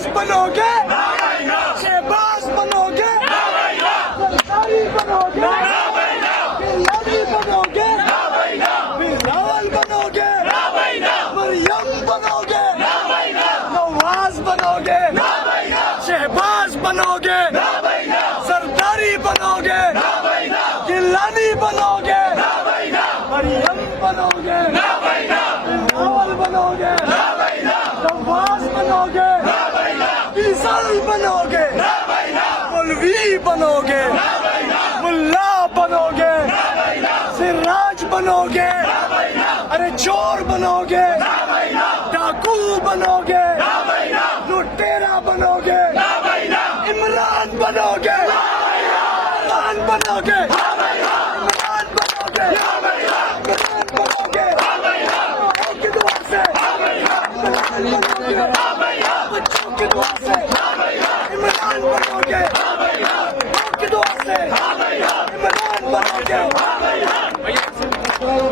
نواز بنو گے شہباز بنو گے زرداری بنو گے تعداد بنو گے بلاول بنو گے مریم بنو گے نواز بنو گے شہباز بنو گے زرداری بنو گے گیلانی بنو گے مریم بنو گے بلاول بنو گے نواز بنو گے ڈیزل بنو گے مولوی بنو گے ملا بنو گے سراج بنو گے ارے چور بنو گے ڈاکو بنو گے لٹیرا بنو گے عمران بنو گے عمران بنو گے عمران بنو گے عمران بنو گے بھائی کی دعا سے عمران بنو گے بچوں کی دعا سے عمران بنو گے بھائی کی دعا سے عمران بنو گے